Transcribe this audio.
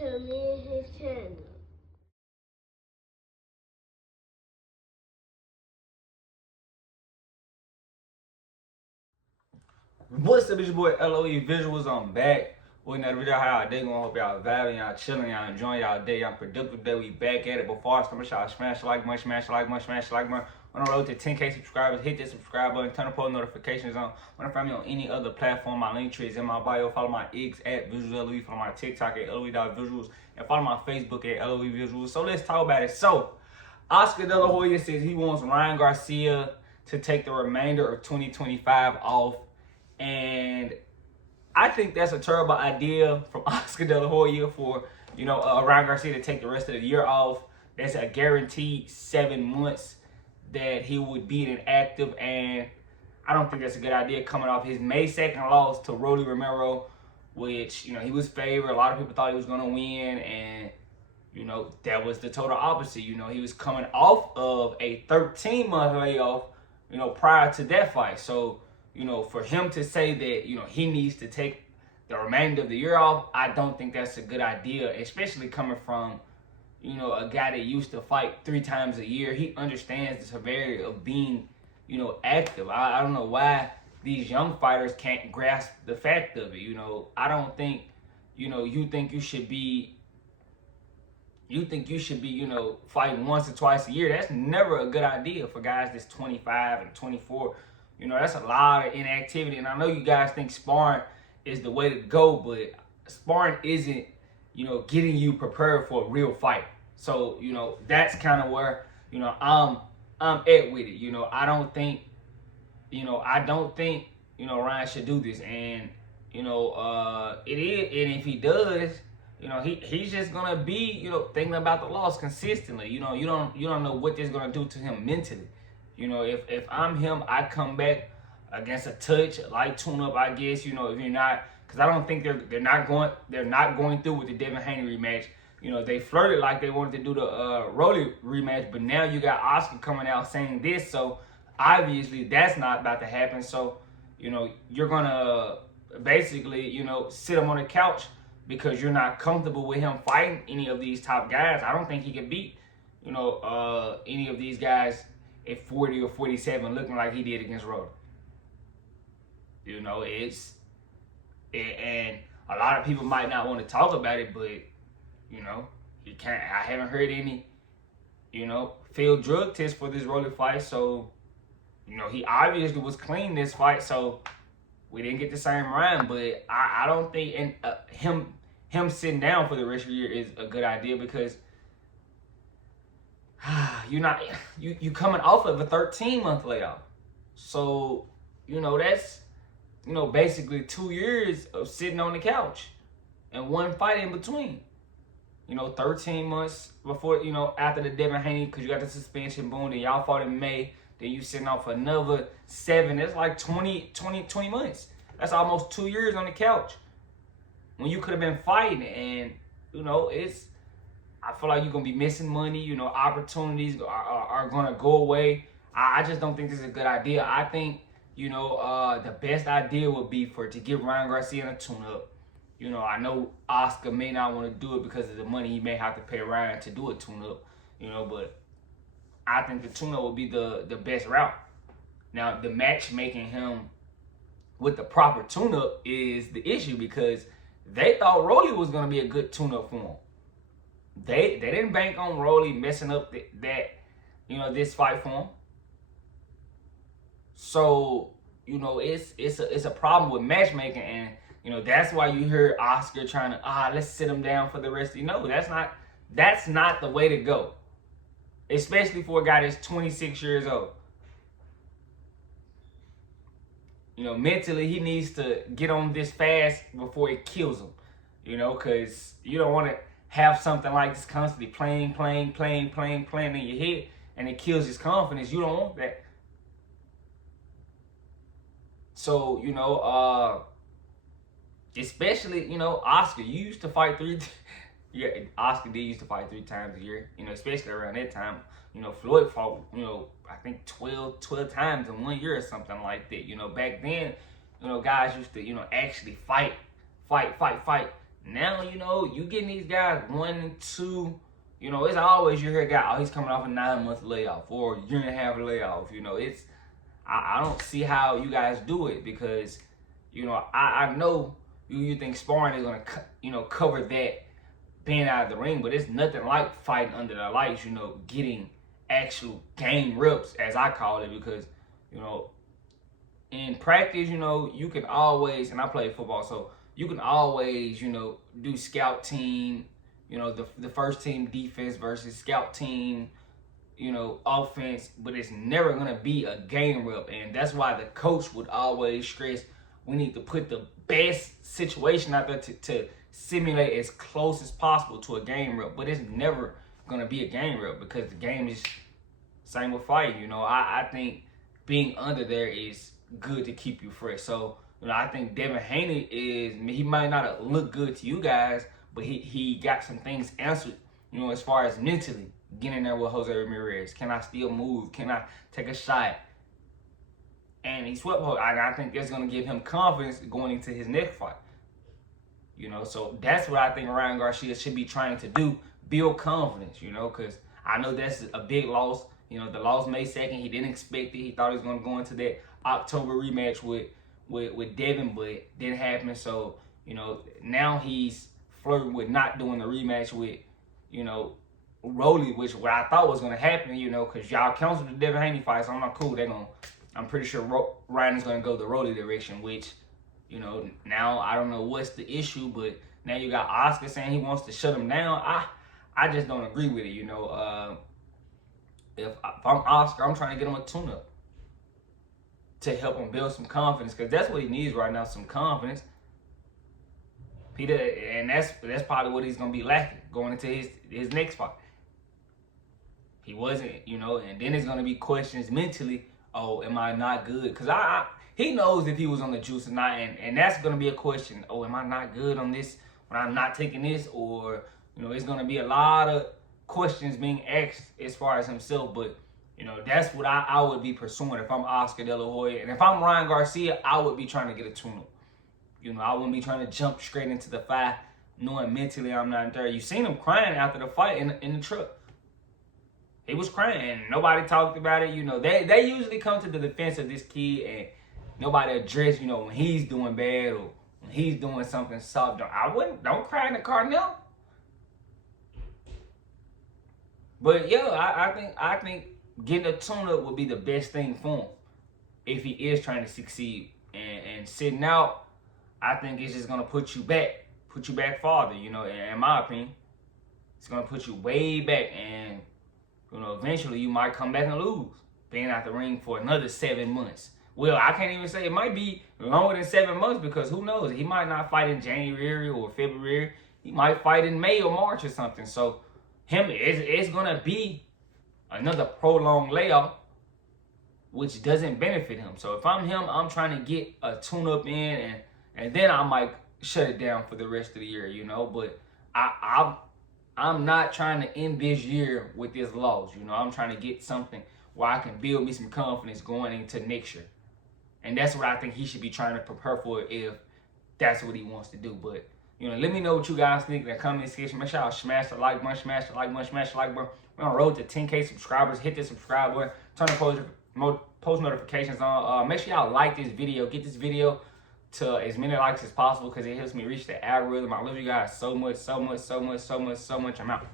to me and his channel. What's up, it's your boy LOE Visuals. I'm back with another video. How y'all day going? Hope y'all vibing, y'all chilling, y'all enjoying y'all day, y'all productive day. We back at it. Before I start, y'all smash the like button, smash the like button, smash the like button. On the road to 10K subscribers, hit that subscribe button, turn the post notifications on. Want to find me on any other platform? My link tree is in my bio. Follow my X at VisualLOE. Follow my TikTok at LOE.visuals. And follow my Facebook at LOE Visuals. So let's talk about it. So, Oscar De La Hoya says he wants Ryan Garcia to take the remainder of 2025 off. And I think that's a terrible idea from Oscar De La Hoya for, Ryan Garcia to take the rest of the year off. That's a guaranteed 7 months that he would be inactive, and I don't think that's a good idea coming off his May 2nd loss to Rolly Romero, which, he was favored. A lot of people thought he was going to win, and, that was the total opposite. He was coming off of a 13-month layoff, prior to that fight. So, for him to say that, he needs to take the remainder of the year off, I don't think that's a good idea, especially coming from, a guy that used to fight 3 times a year. He understands the severity of being, active. I don't know why these young fighters can't grasp the fact of it. I don't think, you think you should be, fighting once or twice a year. That's never a good idea for guys that's 25 and 24. That's a lot of inactivity. And I know you guys think sparring is the way to go, but sparring isn't, getting you prepared for a real fight. So, that's kind of where, I'm at with it. I don't think, Ryan should do this. And, it is, and if he does, he's just gonna be, thinking about the loss consistently. You don't know what this is gonna do to him mentally. If I'm him, I come back against a touch, a light tune-up, I guess. If you're not, because I don't think they're not going through with the Devin Haney rematch. They flirted like they wanted to do the Rolly rematch, but now you got Oscar coming out saying this, so obviously that's not about to happen. So, you're gonna basically, sit him on the couch because you're not comfortable with him fighting any of these top guys. I don't think he can beat, any of these guys at 40 or 47 looking like he did against Rolly. And a lot of people might not want to talk about it, but, he can't. I haven't heard any, failed drug tests for this Rolly fight. So, he obviously was clean this fight. So, we didn't get the same round. But I don't think him sitting down for the rest of the year is a good idea, because you coming off of a 13-month layoff. So, that's, basically 2 years of sitting on the couch and one fight in between. 13 months before, after the Devin Haney, because you got the suspension, boom, then y'all fought in May, then you sitting off for another 7. That's like 20 months. That's almost 2 years on the couch when you could have been fighting. And, I feel like you're going to be missing money. Opportunities are going to go away. I just don't think this is a good idea. I think, the best idea would be to give Ryan Garcia a tune-up. I know Oscar may not want to do it because of the money he may have to pay Ryan to do a tune-up, but I think the tune-up would be the best route. Now, the matchmaking him with the proper tune-up is the issue, because they thought Rolly was going to be a good tune-up for him. They didn't bank on Rolly messing up this fight for him. So, it's a problem with matchmaking, and that's why you heard Oscar trying to let's sit him down for the rest. That's not the way to go, especially for a guy that's 26 years old. Mentally he needs to get on this fast before it kills him. Because you don't want to have something like this constantly playing in your head, and it kills his confidence. You don't want that. So, especially, Oscar, you used to fight yeah, Oscar did used to fight 3 times a year, especially around that time. Floyd fought, I think 12 times in 1 year or something like that. Back then, guys used to, actually fight Now, you know, you getting these guys 1 and 2. You know, it's always you hear a guy, oh, he's coming off a 9-month layoff or a 1.5 year layoff. You know, I don't see how you guys do it because, you know, I know you think sparring is gonna cover that being out of the ring, but it's nothing like fighting under the lights. You know, getting actual game reps, as I call it, because, you know, in practice, you know, you can always, and I play football, so you can always, you know, do scout team, you know, the first team defense versus scout team, you know, offense, but it's never going to be a game rep. And that's why the coach would always stress we need to put the best situation out there to simulate as close as possible to a game rep. But it's never going to be a game rep because the game is same with fighting. You know, I think being under there is good to keep you fresh. So, you know, I think Devin Haney he might not look good to you guys, but he got some things answered, you know, as far as mentally getting there with Jose Ramirez. Can I still move? Can I take a shot? And he swept Hoya. I think that's going to give him confidence going into his next fight. You know, so that's what I think Ryan Garcia should be trying to do, build confidence, you know, because I know that's a big loss. You know, the loss May 2nd, he didn't expect it. He thought he was going to go into that October rematch with Devin, but didn't happen. So, you know, now he's flirting with not doing the rematch with, you know, Rolly, which what I thought was going to happen, you know, because y'all canceled the Devin Haney fight, so I'm not cool. I'm pretty sure Ryan is going to go the Rolly direction, which, you know, now I don't know what's the issue, but now you got Oscar saying he wants to shut him down. I just don't agree with it, you know. If I'm Oscar, I'm trying to get him a tune-up to help him build some confidence, because that's what he needs right now, some confidence. Peter, and that's probably what he's going to be lacking going into his next fight. He wasn't, you know, and then it's going to be questions mentally. Oh, am I not good? Because he knows if he was on the juice or not, and that's going to be a question. Oh, am I not good on this when I'm not taking this? Or, you know, it's going to be a lot of questions being asked as far as himself. But, you know, that's what I would be pursuing if I'm Oscar De La Hoya. And if I'm Ryan Garcia, I would be trying to get a tune-up. You know, I wouldn't be trying to jump straight into the fight knowing mentally I'm not there. You seen him crying after the fight in the truck. He was crying and nobody talked about it. You know, they usually come to the defense of this kid and nobody address, you know, when he's doing bad or when he's doing something soft. Don't cry in the car now. But yeah, I think getting a tune-up would be the best thing for him if he is trying to succeed. And sitting out, I think it's just gonna put you back farther, you know, in my opinion. It's gonna put you way back, and you know, eventually you might come back and lose, being out the ring for another 7 months. Well, I can't even say it might be longer than 7 months, because who knows? He might not fight in January or February. He might fight in May or March or something. So it's gonna be another prolonged layoff, which doesn't benefit him. So if I'm him, I'm trying to get a tune-up in, and then I might shut it down for the rest of the year, you know. But I'm not trying to end this year with this loss, you know. I'm trying to get something where I can build me some confidence going into next year. And that's what I think he should be trying to prepare for if that's what he wants to do. But, you know, let me know what you guys think in the comment section. Make sure y'all smash the like button, smash the like button, smash the like button. We're on the road to 10K subscribers. Hit the subscribe button. Turn the post notifications on. Make sure y'all like this video. Get this video to as many likes as possible, because it helps me reach the algorithm. I love you guys so much, so much, so much, so much, so much. I'm out.